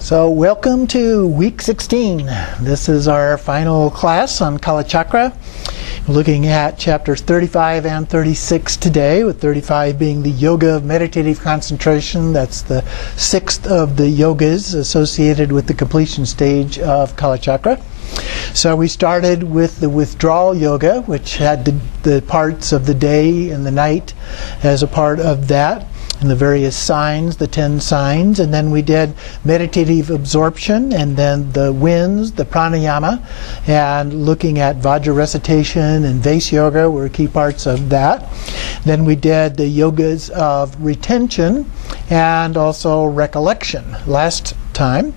So welcome to week 16. This is our final class on Kalachakra. We're looking at chapters 35 and 36 today, with 35 being the Yoga of Meditative Concentration. That's the sixth of the yogas associated with the completion stage of Kalachakra. So we started with the withdrawal yoga, which had the parts of the day and the night as a part of that, and the various signs, the 10 signs, and then we did meditative absorption, and then the winds, the pranayama, and looking at Vajra recitation and Vase yoga were key parts of that. Then we did the yogas of retention and also recollection last time.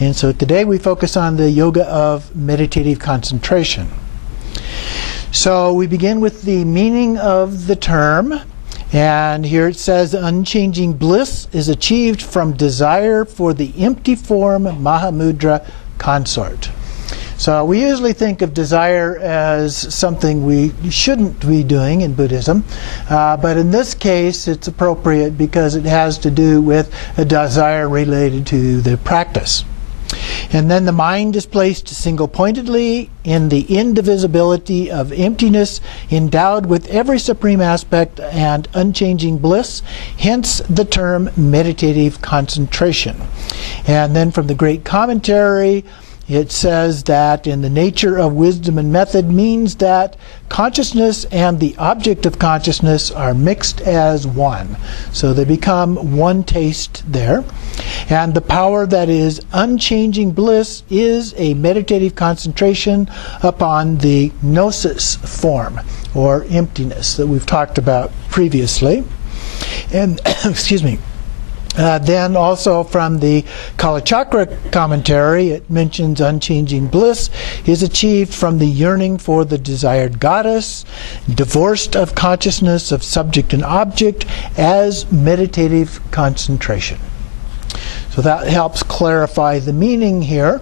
And so today we focus on the yoga of meditative concentration. So we begin with the meaning of the term. And here it says, unchanging bliss is achieved from desire for the empty form Mahamudra consort. So we usually think of desire as something we shouldn't be doing in Buddhism, but in this case it's appropriate because it has to do with a desire related to the practice. And then the mind is placed single-pointedly in the indivisibility of emptiness, endowed with every supreme aspect and unchanging bliss, hence the term meditative concentration. And then from the great commentary, it says that in the nature of wisdom and method means that consciousness and the object of consciousness are mixed as one. So they become one taste there. And the power that is unchanging bliss is a meditative concentration upon the gnosis form, or emptiness, that we've talked about previously. And, excuse me. Then also from the Kalachakra commentary, it mentions unchanging bliss is achieved from the yearning for the desired goddess, divorced of consciousness of subject and object, as meditative concentration. So that helps clarify the meaning here.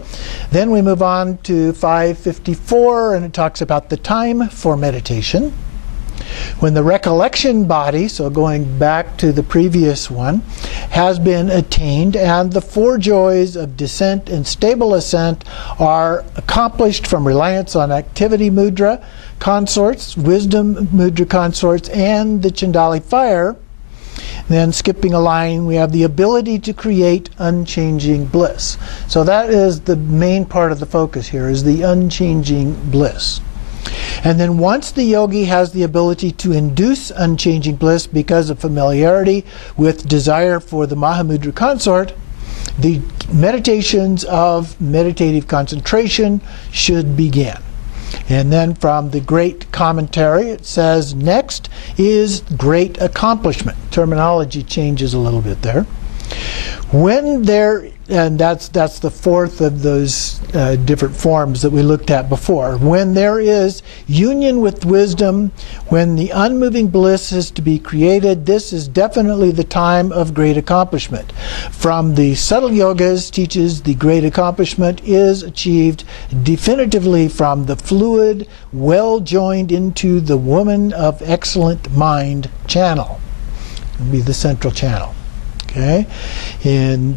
Then we move on to 554, and it talks about the time for meditation. When the recollection body, so going back to the previous one, has been attained and the four joys of descent and stable ascent are accomplished from reliance on activity mudra consorts, wisdom mudra consorts, and the Chandali fire, then skipping a line, we have the ability to create unchanging bliss. So that is the main part of the focus here, is the unchanging bliss. And then once the yogi has the ability to induce unchanging bliss because of familiarity with desire for the Mahamudra consort, the meditations of meditative concentration should begin. And then from the great commentary, it says, next is great accomplishment. Terminology changes a little bit there. When there, and that's the fourth of those different forms that we looked at before. When there is union with wisdom, when the unmoving bliss is to be created, this is definitely the time of great accomplishment. From the subtle yogas teaches the great accomplishment is achieved definitively from the fluid, well joined into the woman of excellent mind channel. It would be the central channel. Okay? And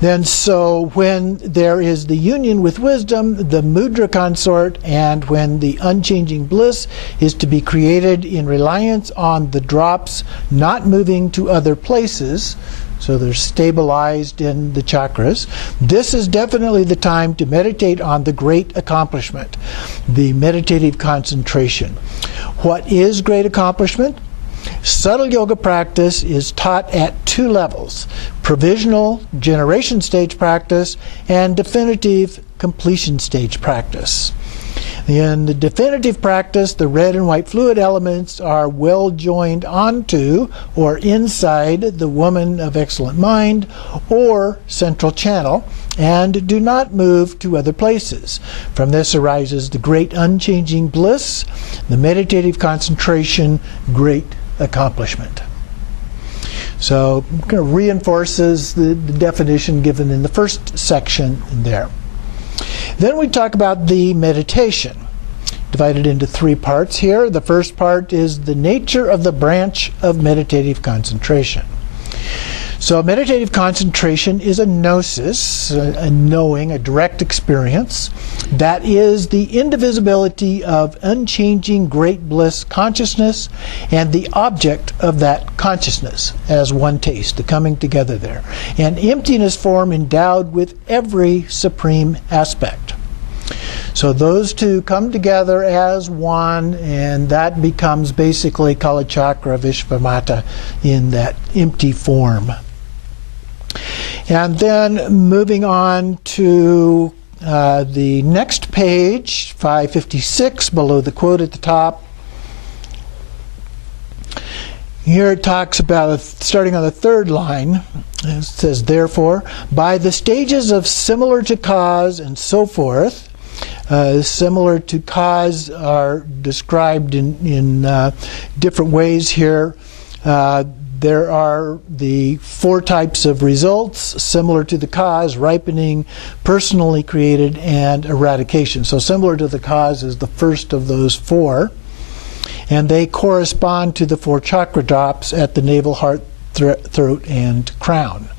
then so when there is the union with wisdom, the mudra consort, and when the unchanging bliss is to be created in reliance on the drops not moving to other places, so they're stabilized in the chakras, this is definitely the time to meditate on the great accomplishment, the meditative concentration. What is great accomplishment? Subtle yoga practice is taught at two levels: provisional generation stage practice and definitive completion stage practice. In the definitive practice, the red and white fluid elements are well joined onto or inside the woman of excellent mind or central channel and do not move to other places. From this arises the great unchanging bliss, the meditative concentration, great accomplishment. So it kind of reinforces the definition given in the first section there. Then we talk about the meditation, divided into three parts here. The first part is the nature of the branch of meditative concentration. So meditative concentration is a gnosis, a knowing, a direct experience. That is the indivisibility of unchanging great bliss consciousness and the object of that consciousness as one taste, the coming together there. An emptiness form endowed with every supreme aspect. So those two come together as one, and that becomes basically Kalachakra Vishvamata in that empty form. And then moving on to the next page, 556, below the quote at the top. Here it talks about, starting on the third line, it says, therefore, by the stages of similar to cause and so forth, similar to cause are described in different ways here. There are the four types of results, similar to the cause: ripening, personally created, and eradication. So similar to the cause is the first of those four. And they correspond to the four chakra drops at the navel, heart, throat, and crown.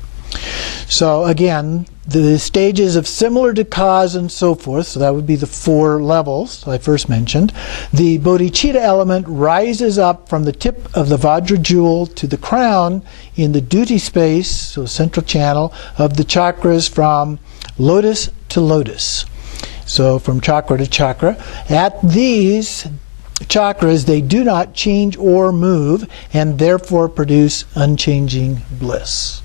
So again, the stages of similar to cause and so forth, so that would be the four levels I first mentioned. The bodhicitta element rises up from the tip of the Vajra jewel to the crown in the duty space, so central channel, of the chakras from lotus to lotus. So from chakra to chakra. At these chakras, they do not change or move, and therefore produce unchanging bliss.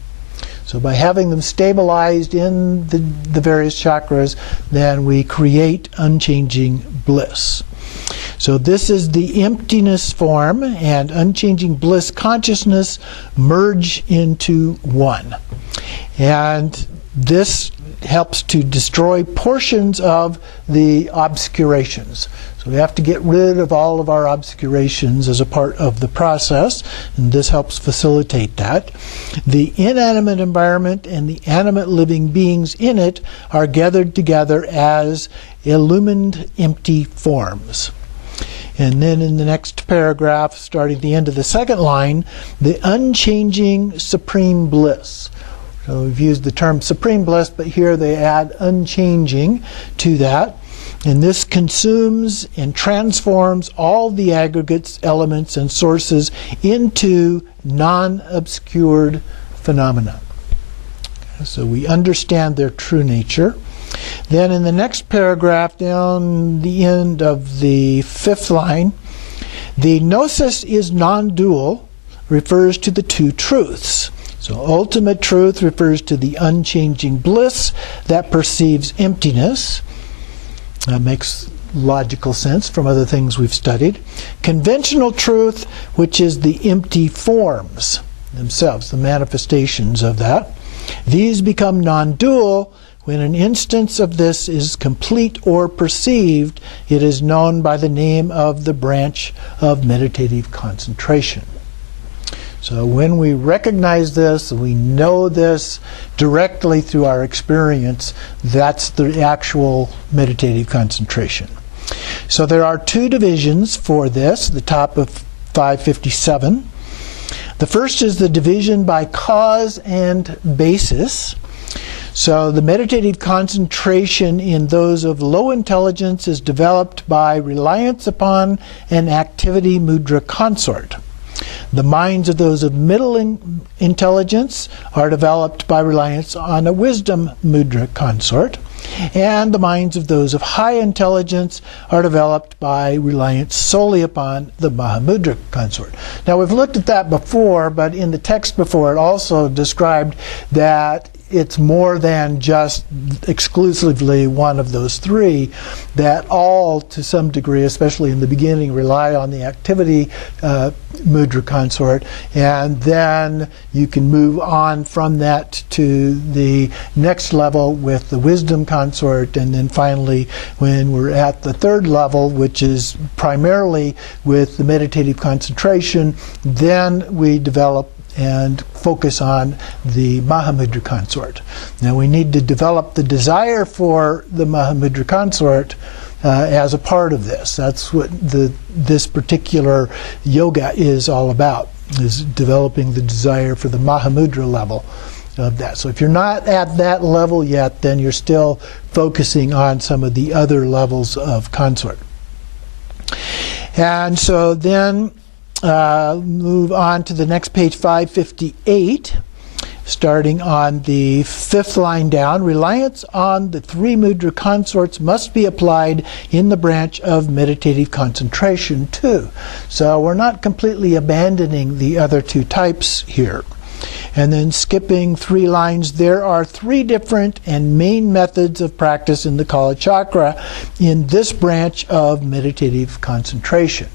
So by having them stabilized in the various chakras, then we create unchanging bliss. So this is the emptiness form, and unchanging bliss consciousness merge into one. And this helps to destroy portions of the obscurations. So we have to get rid of all of our obscurations as a part of the process, and this helps facilitate that. The inanimate environment and the animate living beings in it are gathered together as illumined empty forms. And then in the next paragraph, starting at the end of the second line, the unchanging supreme bliss. So we've used the term supreme bliss, but here they add unchanging to that. And this consumes and transforms all the aggregates, elements, and sources into non-obscured phenomena. So we understand their true nature. Then in the next paragraph, down the end of the fifth line, the gnosis is non-dual, refers to the two truths. So ultimate truth refers to the unchanging bliss that perceives emptiness. That makes logical sense from other things we've studied. Conventional truth, which is the empty forms themselves, the manifestations of that. These become non-dual when an instance of this is complete or perceived. It is known by the name of the branch of meditative concentration. So when we recognize this, we know this directly through our experience, that's the actual meditative concentration. So there are two divisions for this, the top of 557. The first is the division by cause and basis. So the meditative concentration in those of low intelligence is developed by reliance upon an activity mudra consort. The minds of those of middle intelligence are developed by reliance on a wisdom mudra consort, and the minds of those of high intelligence are developed by reliance solely upon the Mahamudra consort. Now we've looked at that before, but in the text before it also described that it's more than just exclusively one of those three, that all, to some degree, especially in the beginning, rely on the activity mudra consort, and then you can move on from that to the next level with the wisdom consort, and then finally, when we're at the third level, which is primarily with the meditative concentration, then we develop and focus on the Mahamudra consort. Now we need to develop the desire for the Mahamudra consort as a part of this. That's what this particular yoga is all about, is developing the desire for the Mahamudra level of that. So if you're not at that level yet, then you're still focusing on some of the other levels of consort. And so then move on to the next page, 558. Starting on the 5th line down, reliance on the 3 mudra consorts must be applied in the branch of meditative concentration too. So we're not completely abandoning the other 2 types here. And then skipping 3 lines, there are 3 different and main methods of practice in the Kalachakra in this branch of meditative concentration.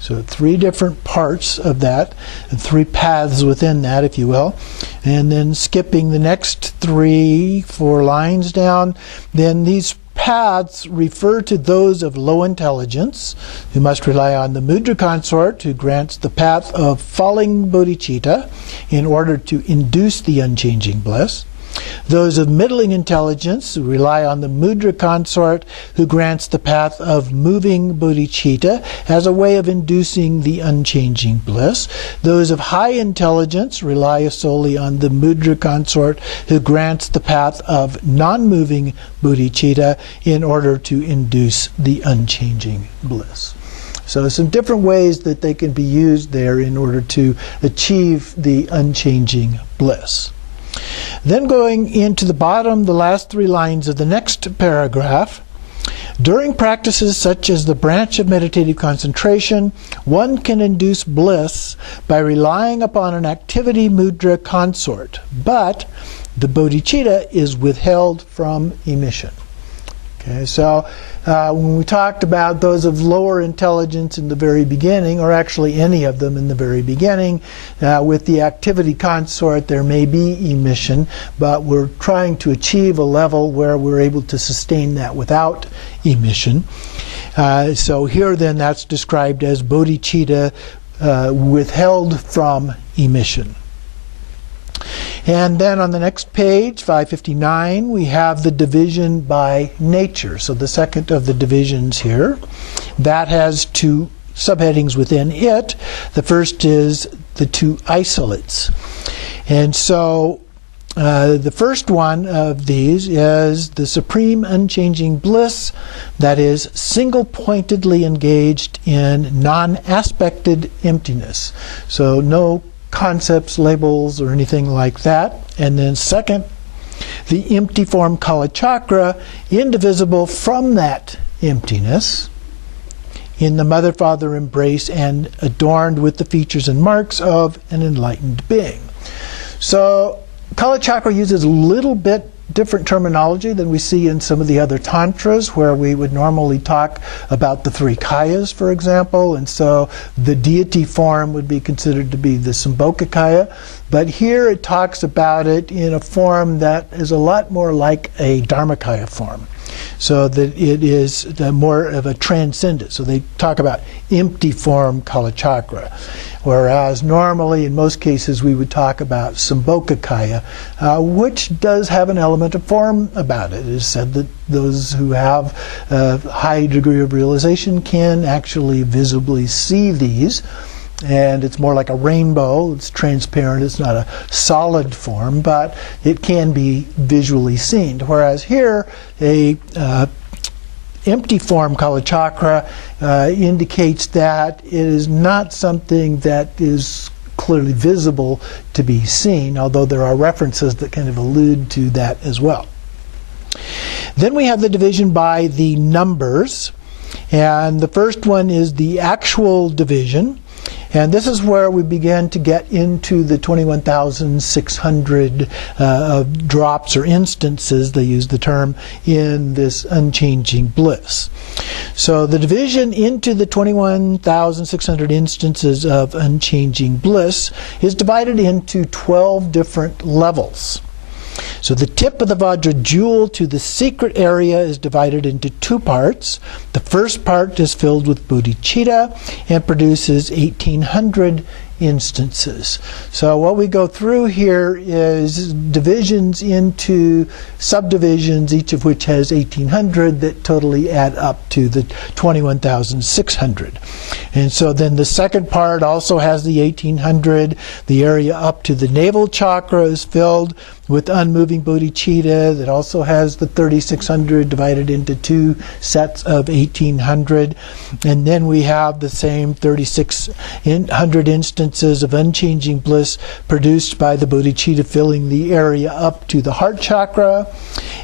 So 3 different parts of that, and 3 paths within that, if you will. And then skipping the next 3-4 lines down, then these paths refer to those of low intelligence, who must rely on the mudra consort, who grants the path of falling bodhicitta in order to induce the unchanging bliss. Those of middling intelligence who rely on the mudra consort, who grants the path of moving bodhicitta as a way of inducing the unchanging bliss. Those of high intelligence rely solely on the mudra consort, who grants the path of non-moving bodhicitta in order to induce the unchanging bliss. So some different ways that they can be used there in order to achieve the unchanging bliss. Then going into the bottom, the last 3 lines of the next paragraph, during practices such as the branch of meditative concentration, one can induce bliss by relying upon an activity mudra consort, but the bodhicitta is withheld from emission. Okay, so when we talked about those of lower intelligence in the very beginning, or actually any of them in the very beginning, with the activity consort there may be emission, but we're trying to achieve a level where we're able to sustain that without emission. So here then that's described as bodhicitta withheld from emission. And then on the next page, 559, we have the division by nature. So the second of the divisions here. That has 2 subheadings within it. The first is the 2 isolates. And so the first one of these is the supreme unchanging bliss, that is single-pointedly engaged in non-aspected emptiness. So no concepts, labels, or anything like that. And then second, the empty form Kalachakra, indivisible from that emptiness, in the mother-father embrace and adorned with the features and marks of an enlightened being. So Kalachakra uses a little bit different terminology than we see in some of the other tantras, where we would normally talk about the 3 kayas, for example, and so the deity form would be considered to be the Sambhogakaya. But here it talks about it in a form that is a lot more like a Dharmakaya form, so that it is more of a transcendent. So they talk about empty form Kalachakra. Whereas normally, in most cases, we would talk about Sambhogakaya, which does have an element of form about it. It is said that those who have a high degree of realization can actually visibly see these. And it's more like a rainbow. It's transparent. It's not a solid form, but it can be visually seen. Whereas here, a empty form Kalachakra indicates that it is not something that is clearly visible to be seen, although there are references that kind of allude to that as well. Then we have the division by the numbers, and the first one is the actual division. And this is where we begin to get into the 21,600 drops or instances, they use the term, in this unchanging bliss. So the division into the 21,600 instances of unchanging bliss is divided into 12 different levels. So the tip of the Vajra jewel to the secret area is divided into 2 parts. The first part is filled with bodhicitta and produces 1,800 instances. So what we go through here is divisions into subdivisions, each of which has 1,800 that totally add up to the 21,600. And so then the second part also has the 1,800. The area up to the navel chakra is filled with unmoving bodhicitta that also has the 3,600 divided into two sets of 1,800. And then we have the same 3,600 instances of unchanging bliss produced by the bodhicitta filling the area up to the heart chakra.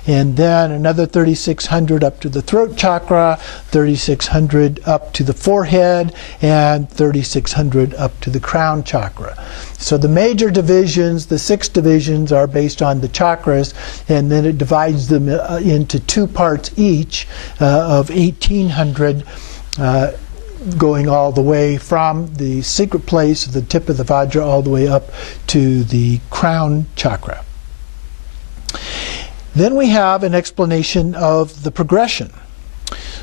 And then another 3,600 up to the throat chakra, 3,600 up to the forehead, and 3,600 up to the crown chakra. So the major divisions, the 6 divisions, are based on the chakras, and then it divides them into 2 parts each of 1,800, going all the way from the secret place, the tip of the Vajra, all the way up to the crown chakra. Then we have an explanation of the progression.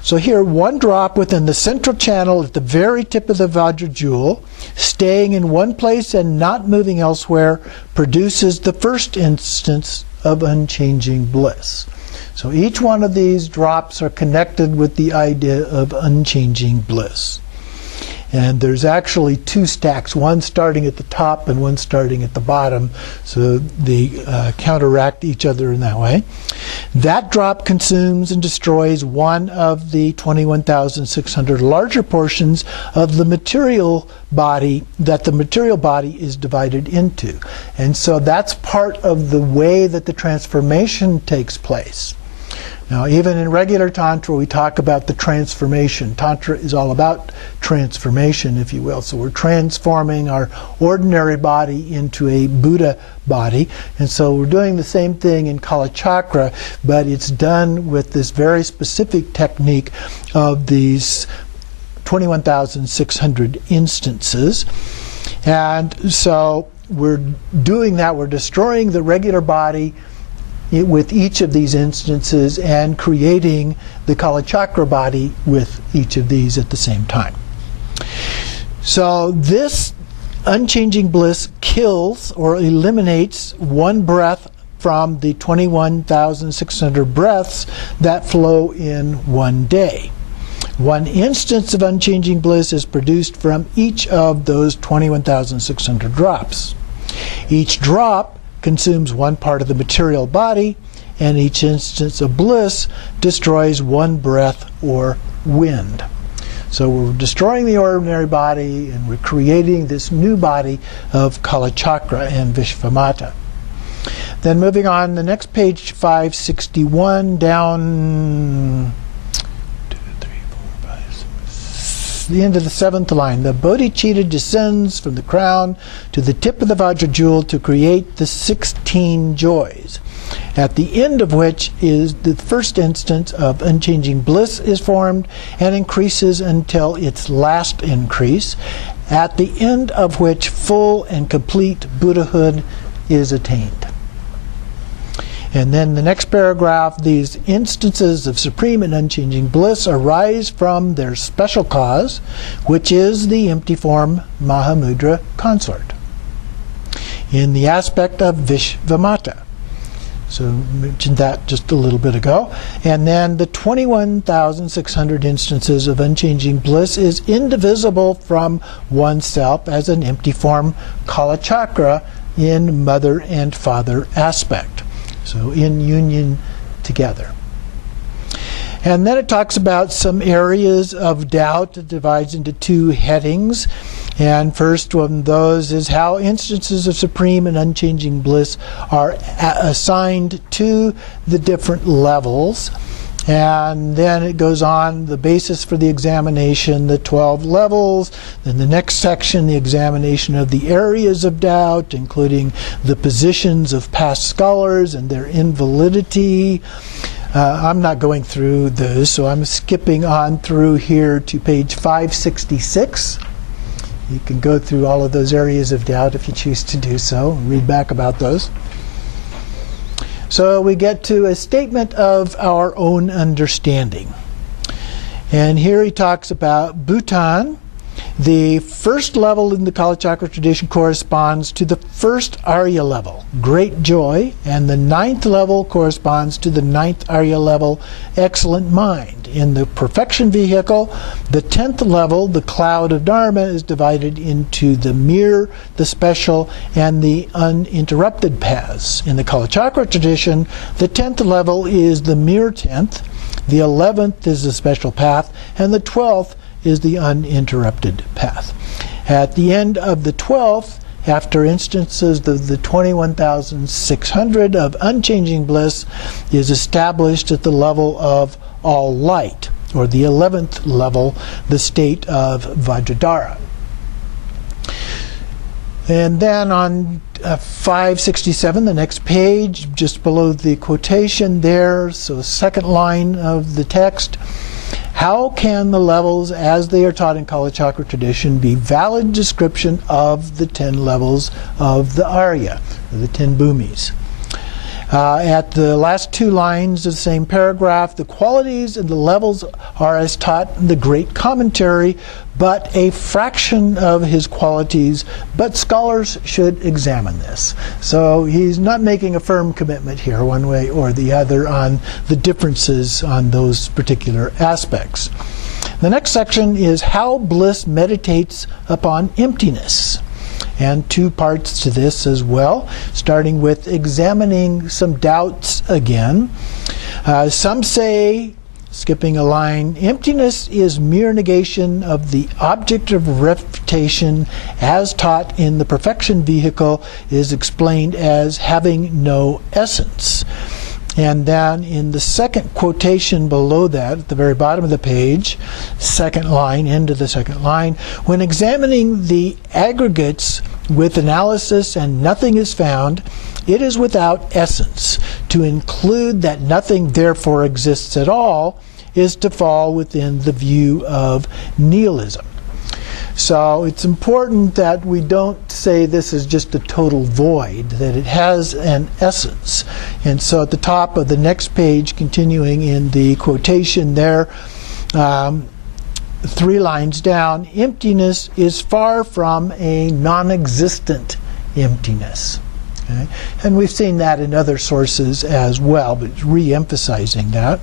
So here, 1 drop within the central channel at the very tip of the Vajra jewel, staying in one place and not moving elsewhere, produces the first instance of unchanging bliss. So each one of these drops are connected with the idea of unchanging bliss. And there's actually 2 stacks, one starting at the top and one starting at the bottom, so they counteract each other in that way. That drop consumes and destroys one of the 21,600 larger portions of the material body that the material body is divided into. And so that's part of the way that the transformation takes place. Now, even in regular Tantra, we talk about the transformation. Tantra is all about transformation, if you will. So we're transforming our ordinary body into a Buddha body. And so we're doing the same thing in Kalachakra, but it's done with this very specific technique of these 21,600 instances. And so we're doing that. We're destroying the regular body with each of these instances and creating the Kalachakra body with each of these at the same time. So this unchanging bliss kills or eliminates 1 breath from the 21,600 breaths that flow in one day. 1 instance of unchanging bliss is produced from each of those 21,600 drops. Each drop consumes 1 part of the material body, and each instance of bliss destroys 1 breath or wind. So we're destroying the ordinary body and we're creating this new body of Kalachakra and Vishvamata. Then moving on, the next page, 561, down the end of the 7th line. The bodhicitta descends from the crown to the tip of the Vajra jewel to create the 16 joys, at the end of which is the first instance of unchanging bliss is formed and increases until its last increase, at the end of which full and complete Buddhahood is attained. And then the next paragraph, these instances of supreme and unchanging bliss arise from their special cause, which is the empty form Mahamudra consort, in the aspect of Vishvamata. So I mentioned that just a little bit ago. And then the 21,600 instances of unchanging bliss is indivisible from oneself as an empty form Kalachakra in mother and father aspect. So in union together. And then it talks about some areas of doubt. It divides into 2 headings. And first one of those is how instances of supreme and unchanging bliss are assigned to the different levels. And then it goes on, the basis for the examination, the 12 levels. Then the next section, the examination of the areas of doubt, including the positions of past scholars and their invalidity. I'm not going through those, so I'm skipping on through here to page 566. You can go through all of those areas of doubt if you choose to do so, and read back about those. So we get to a statement of our own understanding. And here he talks about Bhutan, The first level in the Kalachakra tradition corresponds to the first Arya level, great joy, and the 9th level corresponds to the 9th Arya level, excellent mind. In the perfection vehicle, the 10th level, the cloud of Dharma, is divided into the mere, the special, and the uninterrupted paths. In the Kalachakra tradition, the 10th level is the mere 10th, the 11th is the special path, and the 12th is the uninterrupted path. At the end of the 12th, after instances of the 21,600 of unchanging bliss, is established at the level of all light, or the 11th level, the state of Vajradhara. And then on 567, the next page, just below the quotation there, so second line of the text, how can the levels as they are taught in Kalachakra tradition be valid description of the 10 levels of the Arya, or the 10 bhumis? At the last 2 lines of the same paragraph, the qualities and the levels are as taught in the great commentary, but a fraction of his qualities, but scholars should examine this. So he's not making a firm commitment here one way or the other on the differences on those particular aspects. The next section is how bliss meditates upon emptiness. And 2 parts to this as well, starting with examining some doubts again. Some say, skipping a line, emptiness is mere negation of the object of refutation as taught in the perfection vehicle, is explained as having no essence. And then in the second quotation below that, at the very bottom of the page, second line, end of the second line, when examining the aggregates with analysis and nothing is found, it is without essence. To include that nothing therefore exists at all is to fall within the view of nihilism. So it's important that we don't say this is just a total void, that it has an essence. And so at the top of the next page, continuing in the quotation there, 3 lines down, emptiness is far from a non-existent emptiness. Okay? And we've seen that in other sources as well, but it's re-emphasizing that.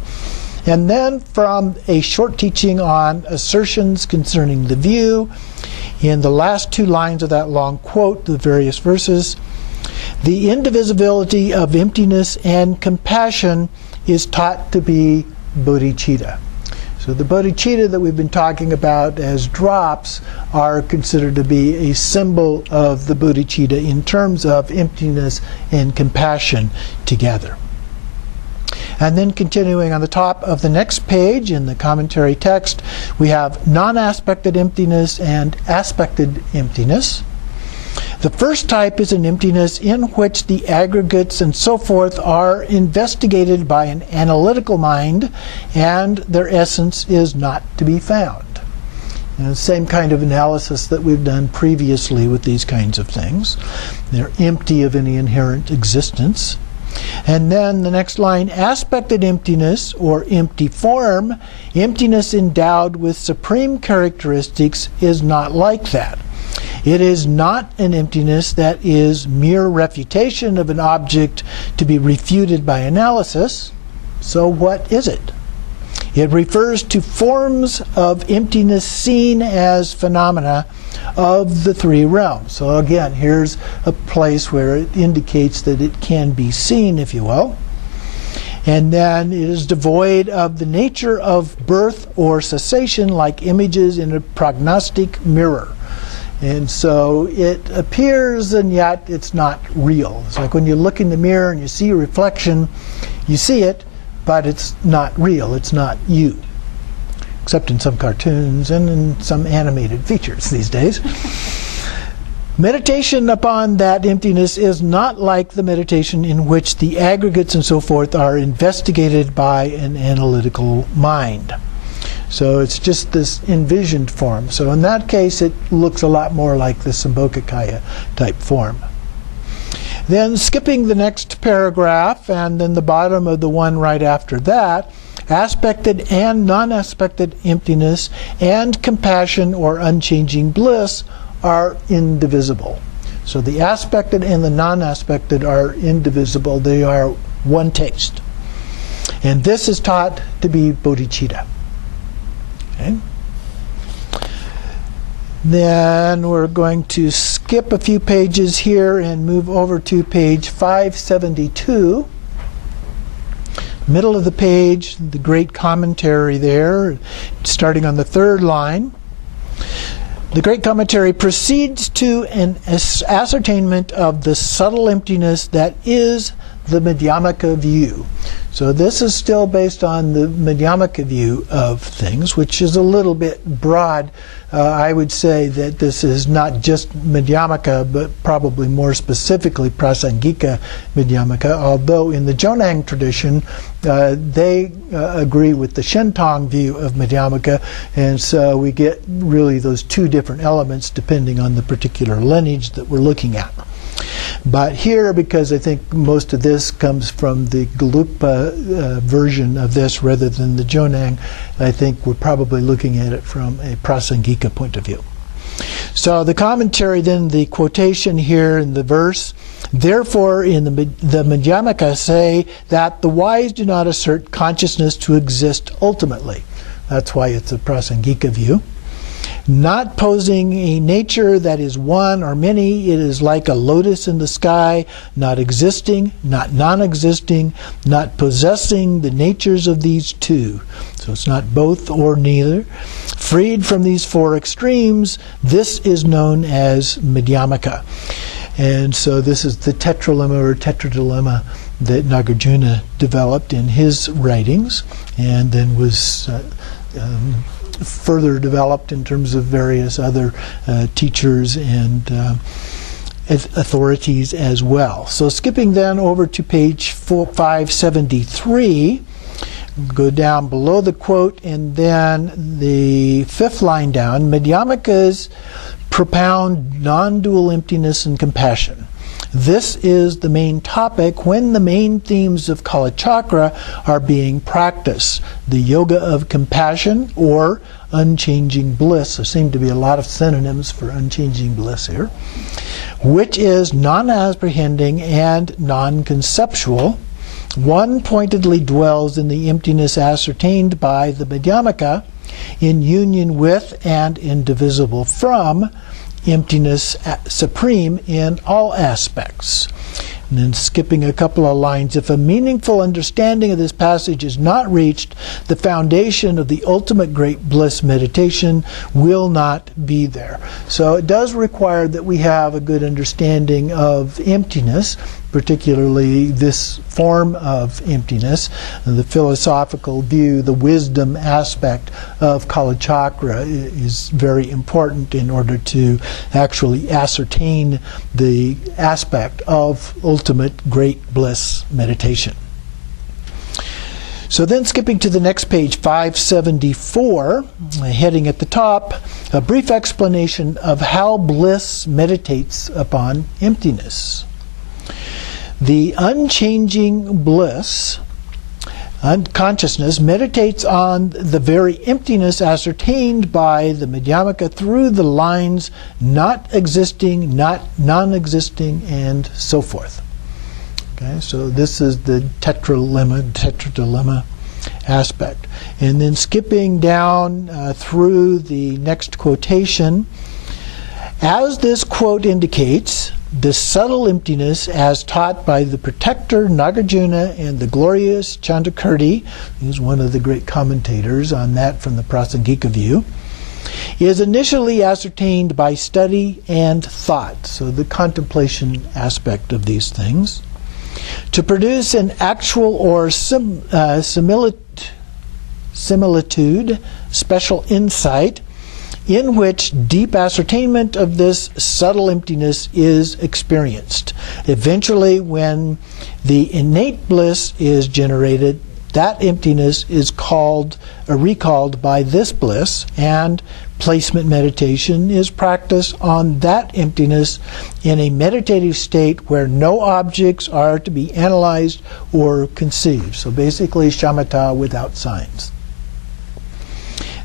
And then from a short teaching on assertions concerning the view, in the last 2 lines of that long quote, the various verses, the indivisibility of emptiness and compassion is taught to be bodhicitta. So the bodhicitta that we've been talking about as drops are considered to be a symbol of the bodhicitta in terms of emptiness and compassion together. And then continuing on the top of the next page in the commentary text, we have non-aspected emptiness and aspected emptiness. The first type is an emptiness in which the aggregates and so forth are investigated by an analytical mind and their essence is not to be found. The same kind of analysis that we've done previously with these kinds of things. They're empty of any inherent existence. And then the next line, aspected emptiness or empty form, emptiness endowed with supreme characteristics, is not like that. It is not an emptiness that is mere refutation of an object to be refuted by analysis. So what is it? It refers to forms of emptiness seen as phenomena of the 3 realms. So again, here's a place where it indicates that it can be seen, if you will. And then it is devoid of the nature of birth or cessation like images in a prognostic mirror. And so it appears and yet it's not real. It's like when you look in the mirror and you see a reflection, you see it, but it's not real. It's not you. Except in some cartoons and in some animated features these days. Meditation upon that emptiness is not like the meditation in which the aggregates and so forth are investigated by an analytical mind. So it's just this envisioned form. So in that case, it looks a lot more like the Sambhogakaya type form. Then skipping the next paragraph and then the bottom of the one right after that, aspected and non-aspected emptiness, and compassion or unchanging bliss are indivisible. So the aspected and the non-aspected are indivisible. They are one taste. And this is taught to be bodhicitta. Okay? Then we're going to skip a few pages here and move over to page 572. Middle of the page, the great commentary there, starting on the third line. The great commentary proceeds to an ascertainment of the subtle emptiness that is the Madhyamaka view. So this is still based on the Madhyamaka view of things, which is a little bit broad. I would say that this is not just Madhyamaka, but probably more specifically Prasangika Madhyamaka, although in the Jonang tradition, they agree with the Shentong view of Madhyamaka, and so we get really those two different elements depending on the particular lineage that we're looking at. But here, because I think most of this comes from the Gelugpa version of this rather than the Jonang, I think we're probably looking at it from a Prasangika point of view. So the commentary then, the quotation here in the verse, therefore in the Madhyamaka say that the wise do not assert consciousness to exist ultimately. That's why it's a Prasangika view. Not posing a nature that is one or many, it is like a lotus in the sky, not existing, not non-existing, not possessing the natures of these two. So it's not both or neither. Freed from these four extremes, this is known as Madhyamaka. And so this is the tetralemma or tetradilemma that Nagarjuna developed in his writings, and then was further developed in terms of various other teachers and authorities as well. So skipping then over to page 573, go down below the quote, and then the fifth line down, Madhyamakas propound non-dual emptiness and compassion. This is the main topic when the main themes of Kalachakra are being practiced. The yoga of compassion or unchanging bliss. There seem to be a lot of synonyms for unchanging bliss here, which is non-apprehending and non-conceptual. One pointedly dwells in the emptiness ascertained by the Madhyamaka in union with and indivisible from emptiness supreme in all aspects. And then skipping a couple of lines, if a meaningful understanding of this passage is not reached, the foundation of the ultimate great bliss meditation will not be there. So it does require that we have a good understanding of emptiness, particularly this form of emptiness, the philosophical view, the wisdom aspect of Kalachakra is very important in order to actually ascertain the aspect of ultimate great bliss meditation. So then skipping to the next page, 574, heading at the top, a brief explanation of how bliss meditates upon emptiness. The unchanging bliss, consciousness, meditates on the very emptiness ascertained by the Madhyamaka through the lines not existing, not non-existing, and so forth. Okay, so this is the tetradilemma aspect. And then skipping down through the next quotation, as this quote indicates, the subtle emptiness as taught by the protector Nagarjuna and the glorious Chandrakirti, who's one of the great commentators on that from the Prasangika view, is initially ascertained by study and thought, so the contemplation aspect of these things, to produce an actual or similitude, special insight, in which deep ascertainment of this subtle emptiness is experienced. Eventually, when the innate bliss is generated, that emptiness is recalled by this bliss, and placement meditation is practice on that emptiness in a meditative state where no objects are to be analyzed or conceived. So basically shamatha without signs.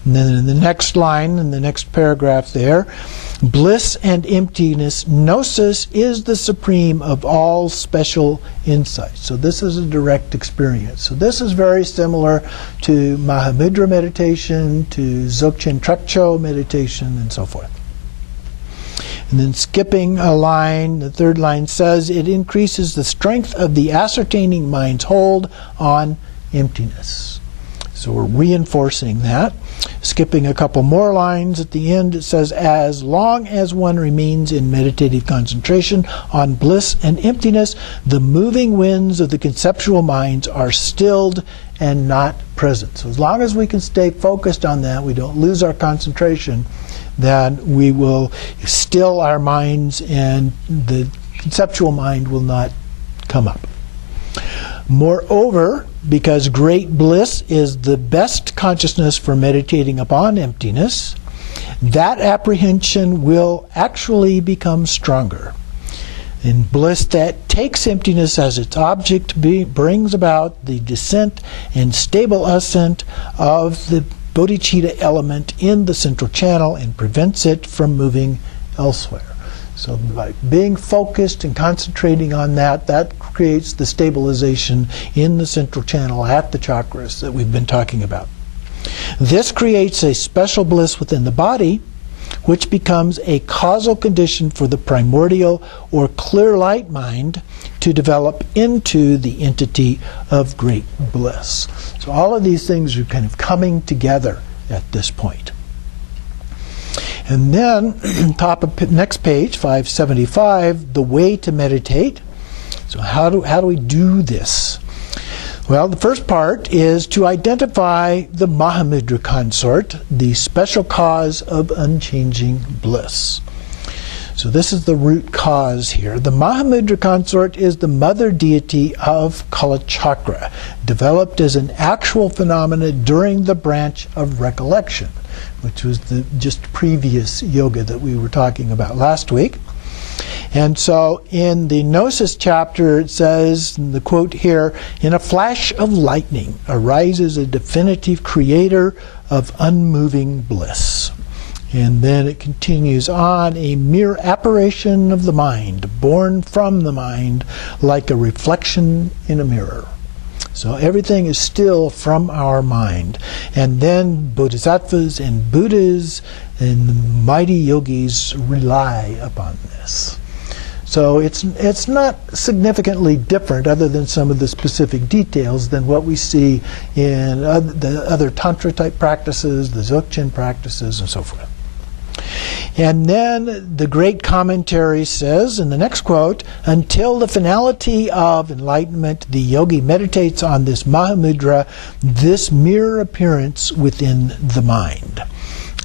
And then in the next line, in the next paragraph there, bliss and emptiness, gnosis is the supreme of all special insights. So this is a direct experience. So this is very similar to Mahamudra meditation, to Dzogchen Trekcho meditation, and so forth. And then skipping a line, the third line says, it increases the strength of the ascertaining mind's hold on emptiness. So we're reinforcing that. Skipping a couple more lines at the end, it says, as long as one remains in meditative concentration on bliss and emptiness, the moving winds of the conceptual minds are stilled and not present. So as long as we can stay focused on that, we don't lose our concentration, then we will still our minds and the conceptual mind will not come up. Moreover, because great bliss is the best consciousness for meditating upon emptiness, that apprehension will actually become stronger. And bliss that takes emptiness as its object brings about the descent and stable ascent of the bodhicitta element in the central channel and prevents it from moving elsewhere. So by being focused and concentrating on that, that creates the stabilization in the central channel at the chakras that we've been talking about. This creates a special bliss within the body, which becomes a causal condition for the primordial or clear light mind to develop into the entity of great bliss. So all of these things are kind of coming together at this point. And then, top of next page, 575, the way to meditate. So how do we do this? Well, the first part is to identify the Mahamudra consort, the special cause of unchanging bliss. So this is the root cause here. The Mahamudra consort is the mother deity of Kalachakra, developed as an actual phenomena during the branch of recollection, which was the just previous yoga that we were talking about last week. And so in the Gnosis chapter it says, in the quote here, in a flash of lightning arises a definitive creator of unmoving bliss. And then it continues on, a mere apparition of the mind, born from the mind, like a reflection in a mirror. So everything is still from our mind. And then bodhisattvas and Buddhas and mighty yogis rely upon this. So it's not significantly different, other than some of the specific details, than what we see in the other Tantra type practices, the Dzogchen practices, and so forth. And then the great commentary says, in the next quote, until the finality of enlightenment, the yogi meditates on this Mahamudra, this mere appearance within the mind.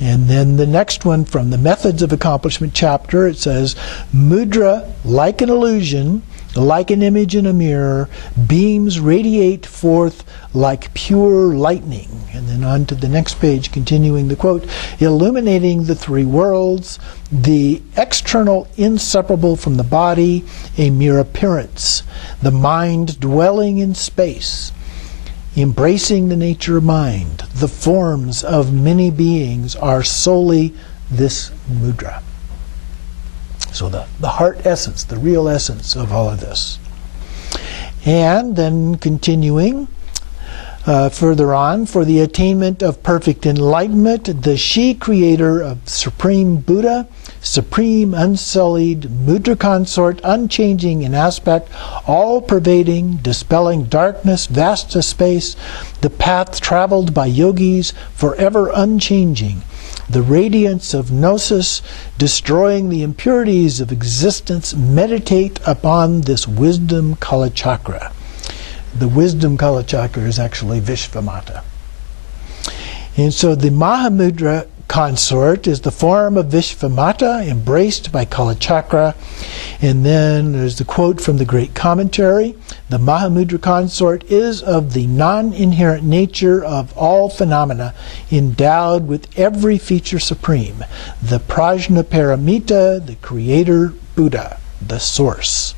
And then the next one from the Methods of Accomplishment chapter, it says, mudra, like an illusion, like an image in a mirror, beams radiate forth like pure lightning. And then on to the next page, continuing the quote, illuminating the three worlds, the external inseparable from the body, a mere appearance, the mind dwelling in space, embracing the nature of mind, the forms of many beings are solely this mudra. So the heart essence, the real essence of all of this. And then continuing further on, for the attainment of perfect enlightenment, the she creator of supreme Buddha, supreme unsullied mudra consort, unchanging in aspect, all-pervading, dispelling darkness, vast as space, the path traveled by yogis, forever unchanging, the radiance of gnosis, destroying the impurities of existence, meditate upon this wisdom Kalachakra. The wisdom Kalachakra is actually Vishvamata. And so the Mahamudra consort is the form of Vishvamata, embraced by Kalachakra. And then there's the quote from the great commentary, The Mahamudra consort is of the non-inherent nature of all phenomena, endowed with every feature supreme, the Prajnaparamita, the creator Buddha, the source.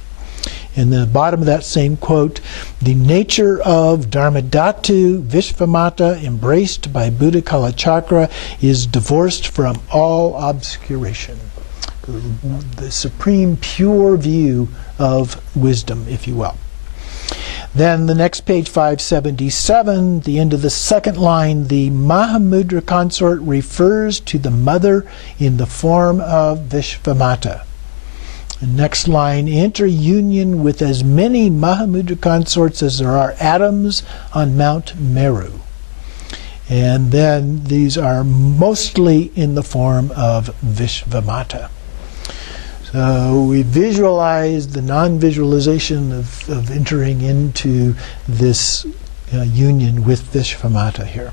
In the bottom of that same quote, the nature of Dharmadhatu Vishvamata, embraced by Buddha Kalachakra, is divorced from all obscuration. The supreme pure view of wisdom, if you will. Then the next page, 577, the end of the second line, the Mahamudra consort refers to the mother in the form of Vishvamata. The next line, enter union with as many Mahamudra consorts as there are atoms on Mount Meru. And then these are mostly in the form of Vishvamata. So we visualize the non-visualization of entering into this union with Vishvamata here.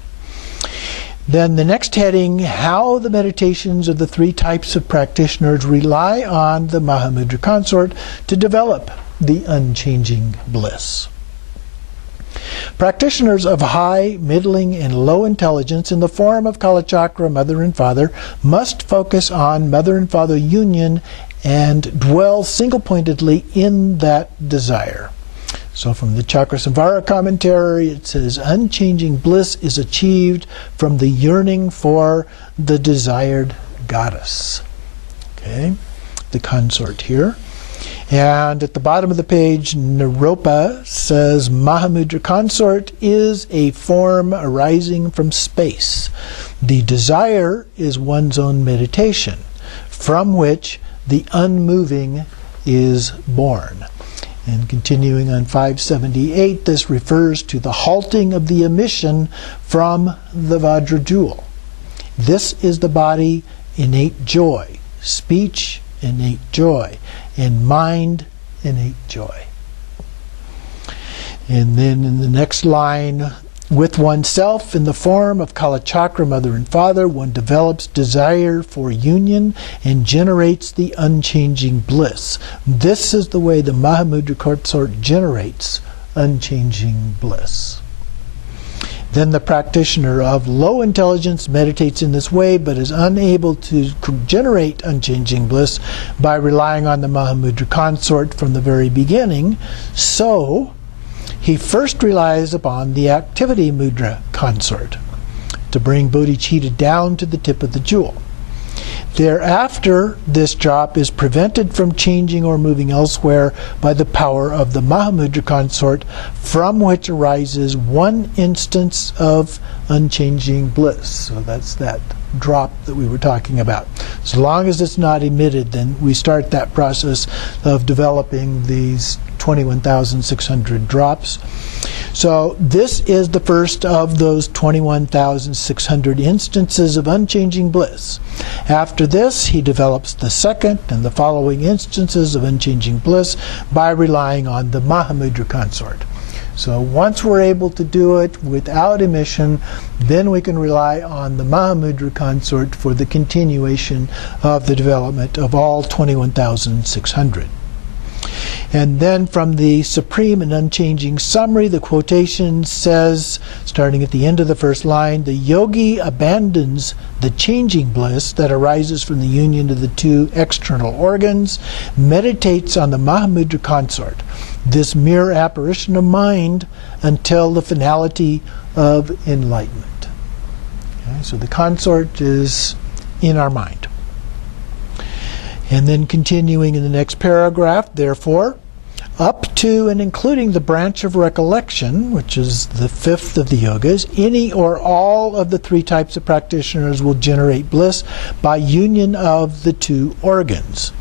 Then the next heading, how the meditations of the three types of practitioners rely on the Mahamudra consort to develop the unchanging bliss. Practitioners of high, middling, and low intelligence in the form of Kalachakra, mother and father, must focus on mother and father union and dwell single-pointedly in that desire. So from the Chakrasamvara commentary, it says, unchanging bliss is achieved from the yearning for the desired goddess. Okay, the consort here. And at the bottom of the page, Naropa says, Mahamudra consort is a form arising from space. The desire is one's own meditation, from which the unmoving is born. And continuing on 578, this refers to the halting of the emission from the Vajra jewel. This is the body innate joy, speech innate joy, and mind innate joy. And then in the next line, with oneself in the form of Kalachakra, mother and father, one develops desire for union and generates the unchanging bliss. This is the way the Mahamudra consort generates unchanging bliss. Then the practitioner of low intelligence meditates in this way, but is unable to generate unchanging bliss by relying on the Mahamudra consort from the very beginning. So he first relies upon the activity mudra consort to bring bodhicitta down to the tip of the jewel. Thereafter, this drop is prevented from changing or moving elsewhere by the power of the Mahamudra consort, from which arises one instance of unchanging bliss. So that's that drop that we were talking about. As long as it's not emitted, then we start that process of developing these 21,600 drops. So this is the first of those 21,600 instances of unchanging bliss. After this, he develops the second and the following instances of unchanging bliss by relying on the Mahamudra consort. So once we're able to do it without emission, then we can rely on the Mahamudra consort for the continuation of the development of all 21,600. And then from the Supreme and Unchanging Summary, the quotation says, starting at the end of the first line, the yogi abandons the changing bliss that arises from the union of the two external organs, meditates on the Mahamudra consort, this mere apparition of mind, until the finality of enlightenment. Okay, so the consort is in our mind. And then continuing in the next paragraph, therefore, up to and including the branch of recollection, which is the fifth of the yogas, any or all of the three types of practitioners will generate bliss by union of the two organs.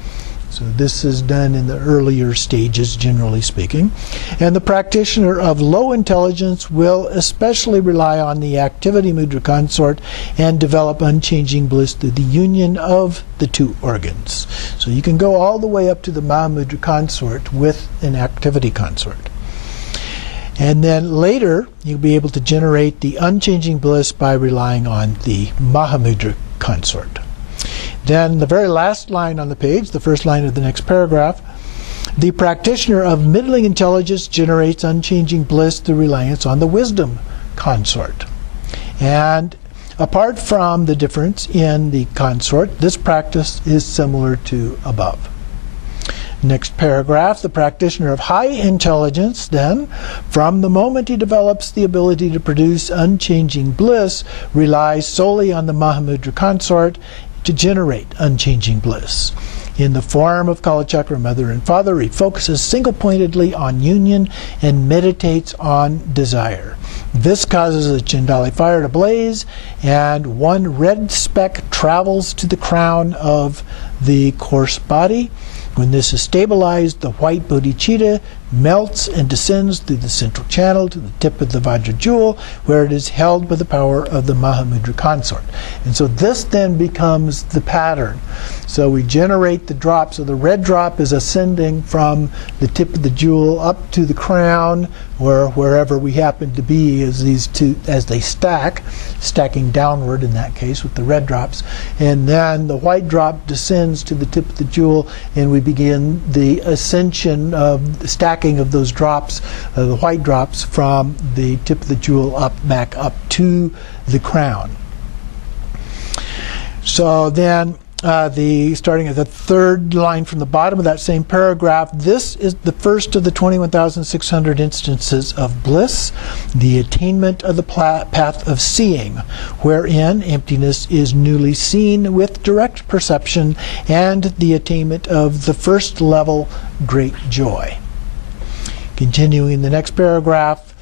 So this is done in the earlier stages, generally speaking. And the practitioner of low intelligence will especially rely on the activity mudra consort and develop unchanging bliss through the union of the two organs. So you can go all the way up to the Mahamudra consort with an activity consort. And then later, you'll be able to generate the unchanging bliss by relying on the Mahamudra consort. Then the very last line on the page, the first line of the next paragraph, The practitioner of middling intelligence generates unchanging bliss through reliance on the wisdom consort. And apart from the difference in the consort, this practice is similar to above. Next paragraph, the practitioner of high intelligence, then, from the moment he develops the ability to produce unchanging bliss, relies solely on the Mahamudra consort to generate unchanging bliss. In the form of Kalachakra Mother and Father, he focuses single-pointedly on union and meditates on desire. This causes the Chandali fire to blaze, and one red speck travels to the crown of the coarse body. When this is stabilized, the white bodhicitta melts and descends through the central channel to the tip of the Vajra jewel, where it is held by the power of the Mahamudra consort. And so this then becomes the pattern. So we generate the drop. So the red drop is ascending from the tip of the jewel up to the crown, or wherever we happen to be as these two, as they stack, stacking downward in that case with the red drops. And then the white drop descends to the tip of the jewel, and we begin the ascension of the stacking of those drops, the white drops, from the tip of the jewel back up to the crown. So then starting at the third line from the bottom of that same paragraph, this is the first of the 21,600 instances of bliss, the attainment of the path of seeing, wherein emptiness is newly seen with direct perception, and the attainment of the first level great joy. Continuing the next paragraph,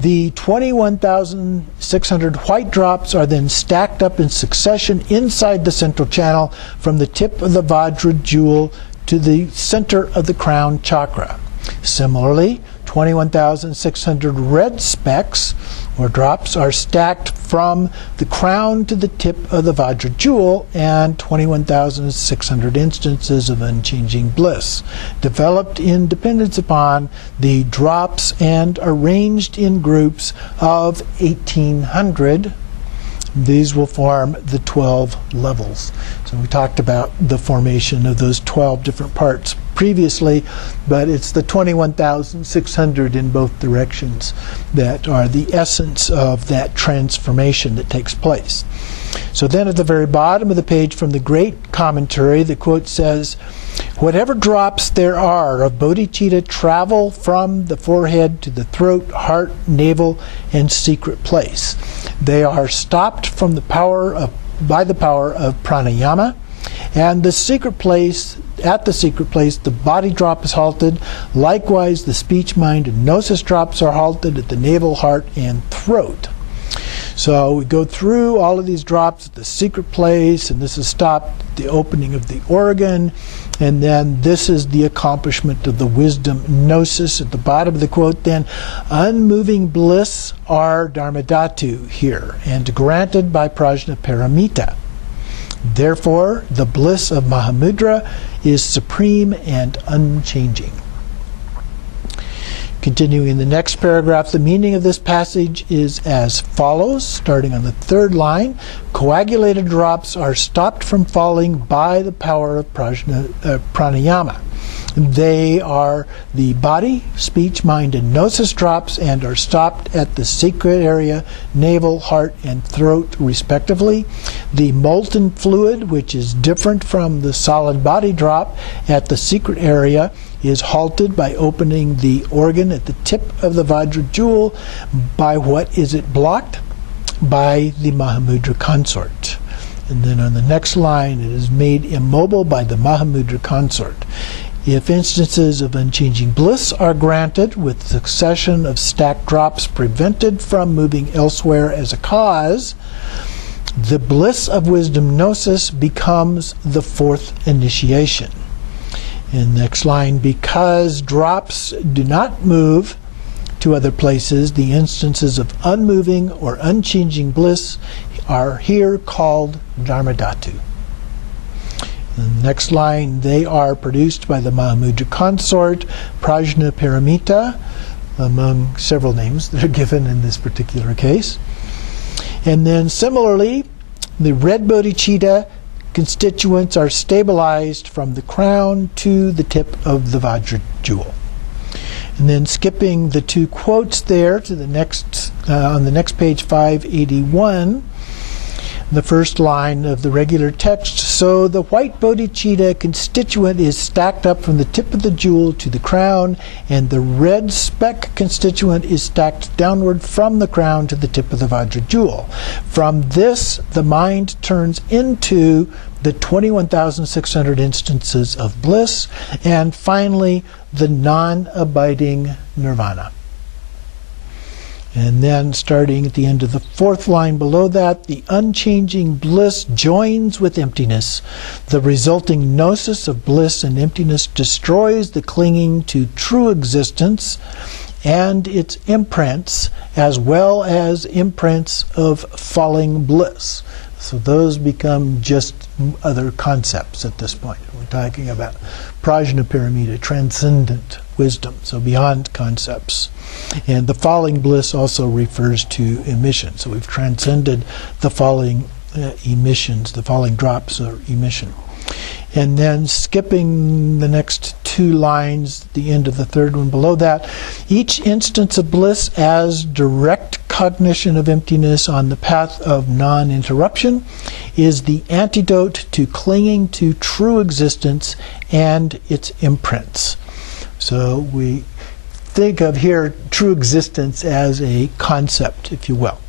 the 21,600 white drops are then stacked up in succession inside the central channel from the tip of the Vajra jewel to the center of the crown chakra. Similarly, 21,600 red specks or drops are stacked from the crown to the tip of the Vajra jewel, and 21,600 instances of unchanging bliss, developed in dependence upon the drops and arranged in groups of 1,800. These will form the 12 levels. So we talked about the formation of those 12 different parts previously, but it's the 21,600 in both directions that are the essence of that transformation that takes place. So then at the very bottom of the page from the great commentary, the quote says, "Whatever drops there are of bodhicitta travel from the forehead to the throat, heart, navel, and secret place. They are stopped from the by the power of pranayama, and the secret place, at the secret place, the body drop is halted. Likewise, the speech, mind, and gnosis drops are halted at the navel, heart, and throat." So we go through all of these drops at the secret place, and this is stopped at the opening of the organ, and then this is the accomplishment of the wisdom gnosis. At the bottom of the quote then, "Unmoving bliss are dharmadhatu here, and granted by prajna paramita. Therefore, the bliss of Mahamudra is supreme and unchanging." Continuing in the next paragraph, the meaning of this passage is as follows, starting on the third line. "Coagulated drops are stopped from falling by the power of pranayama. They are the body, speech, mind, and gnosis drops, and are stopped at the secret area, navel, heart, and throat, respectively. The molten fluid, which is different from the solid body drop at the secret area, is halted by opening the organ at the tip of the Vajra jewel. By what is it blocked? By the Mahamudra consort." And then on the next line, "It is made immobile by the Mahamudra consort. If instances of unchanging bliss are granted, with succession of stacked drops prevented from moving elsewhere as a cause, the bliss of wisdom gnosis becomes the fourth initiation." In the next line, "Because drops do not move to other places, the instances of unmoving or unchanging bliss are here called dharmadhatu." The next line, "They are produced by the Mahamudra consort, prajna paramita," among several names that are given in this particular case. And then similarly, the red bodhicitta constituents are stabilized from the crown to the tip of the Vajra jewel. And then skipping the two quotes there to the next, on the next page, 581, the first line of the regular text. So the white bodhicitta constituent is stacked up from the tip of the jewel to the crown, and the red speck constituent is stacked downward from the crown to the tip of the Vajra jewel. From this, the mind turns into the 21,600 instances of bliss, and finally, the non-abiding nirvana. And then starting at the end of the fourth line below that, the unchanging bliss joins with emptiness. The resulting gnosis of bliss and emptiness destroys the clinging to true existence and its imprints, as well as imprints of falling bliss. So those become just other concepts at this point. We're talking about prajnaparamita, transcendent wisdom, so beyond concepts. And the falling bliss also refers to emission. So we've transcended the falling emissions, the falling drops or emission. And then skipping the next two lines, the end of the third one below that, each instance of bliss as direct cognition of emptiness on the path of non-interruption is the antidote to clinging to true existence and its imprints. So we think of here true existence as a concept, if you will.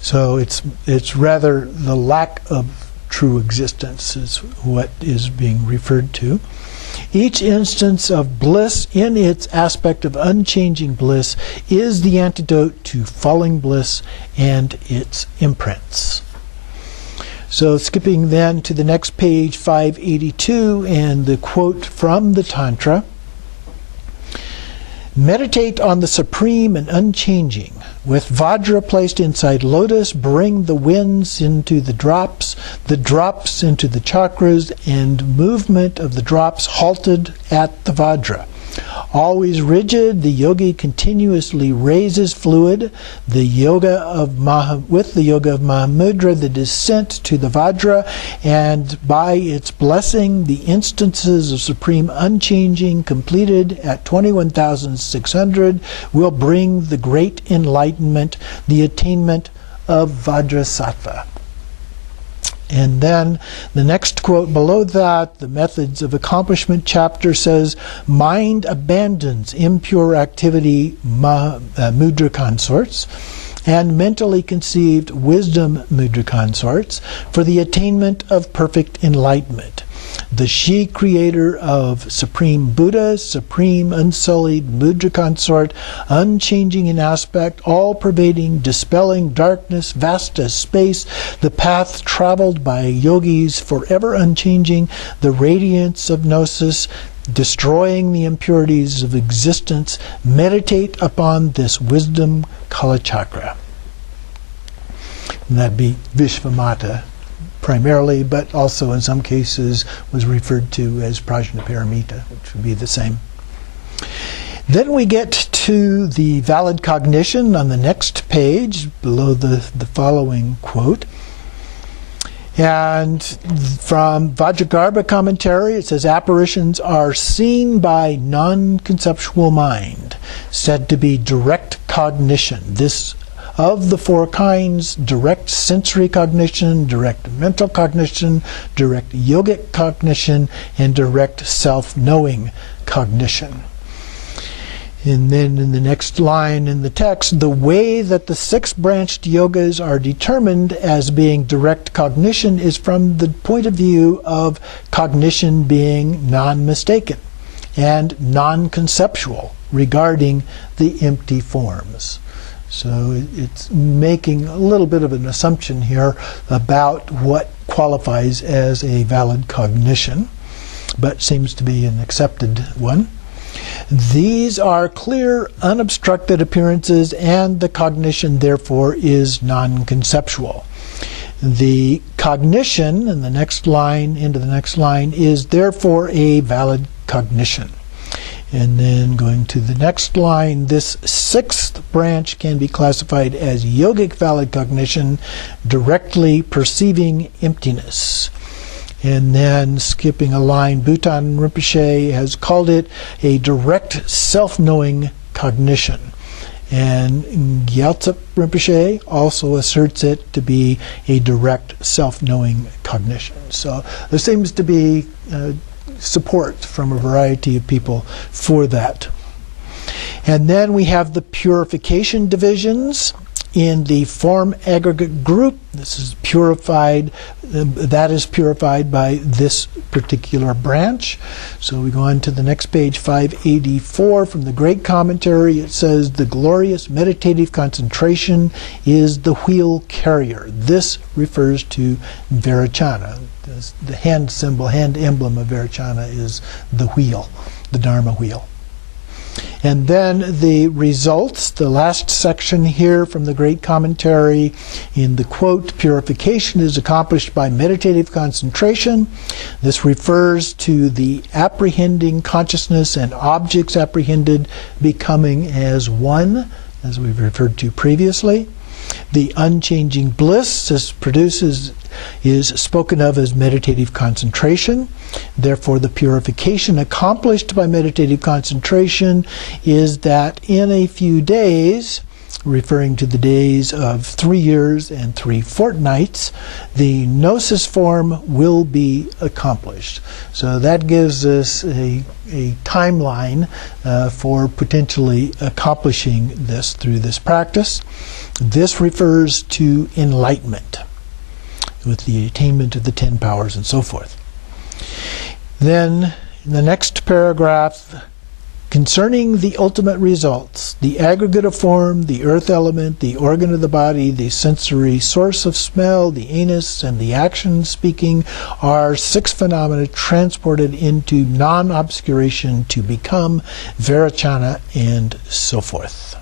So it's rather the lack of true existence is what is being referred to. Each instance of bliss in its aspect of unchanging bliss is the antidote to falling bliss and its imprints. So skipping then to the next page, 582, and the quote from the Tantra. Meditate on the supreme and unchanging. With Vajra placed inside lotus, bring the winds into the drops into the chakras, and movement of the drops halted at the Vajra. Always rigid, the yogi continuously raises fluid. With the Yoga of Mahamudra, the descent to the Vajra, and by its blessing, the instances of supreme unchanging completed at 21,600 will bring the great enlightenment, the attainment of Vajrasattva. And then the next quote below that, the Methods of Accomplishment chapter says, mind abandons impure activity mudra consorts and mentally conceived wisdom mudra consorts for the attainment of perfect enlightenment. The She Creator of Supreme Buddha, Supreme Unsullied Mudra Consort, unchanging in aspect, all-pervading, dispelling darkness, vast as space, the path traveled by yogis forever unchanging, the radiance of gnosis, destroying the impurities of existence, meditate upon this wisdom Kalachakra. And that'd be Vishvamata primarily, but also in some cases was referred to as prajnaparamita, which would be the same. Then we get to the valid cognition on the next page, below the following quote. And from Vajragarbha commentary, it says, apparitions are seen by non-conceptual mind, said to be direct cognition. This of the four kinds: direct sensory cognition, direct mental cognition, direct yogic cognition, and direct self-knowing cognition. And then in the next line in the text, the way that the six-branched yogas are determined as being direct cognition is from the point of view of cognition being non-mistaken and non-conceptual regarding the empty forms. So it's making a little bit of an assumption here about what qualifies as a valid cognition, but seems to be an accepted one. These are clear, unobstructed appearances, and the cognition, therefore, is non-conceptual. The cognition, in the next line, into the next line, is therefore a valid cognition. And then going to the next line, this sixth branch can be classified as yogic valid cognition, directly perceiving emptiness. And then, skipping a line, Bhutan Rinpoche has called it a direct self-knowing cognition. And Gyaltsep Rinpoche also asserts it to be a direct self-knowing cognition. So there seems to be support from a variety of people for that. And then we have the purification divisions. In the form aggregate group, this is purified, that is purified by this particular branch. So we go on to the next page, 584, from the Great Commentary. It says, the glorious meditative concentration is the wheel carrier. This refers to Vairocana. The hand symbol, hand emblem of Vairocana is the wheel, the Dharma wheel. And then the results, the last section here from the Great Commentary, in the quote, purification is accomplished by meditative concentration. This refers to the apprehending consciousness and objects apprehended becoming as one, as we've referred to previously. The unchanging bliss is spoken of as meditative concentration. Therefore, the purification accomplished by meditative concentration is that in a few days, referring to the days of 3 years and 3 fortnights, the gnosis form will be accomplished. So that gives us a timeline for potentially accomplishing this through this practice. This refers to enlightenment, with the attainment of the 10 powers and so forth. Then, in the next paragraph, concerning the ultimate results, the aggregate of form, the earth element, the organ of the body, the sensory source of smell, the anus, and the action speaking are 6 phenomena transported into non-obscuration to become Vairocana and so forth.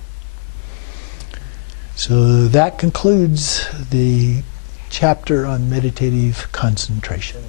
So that concludes the chapter on meditative concentration.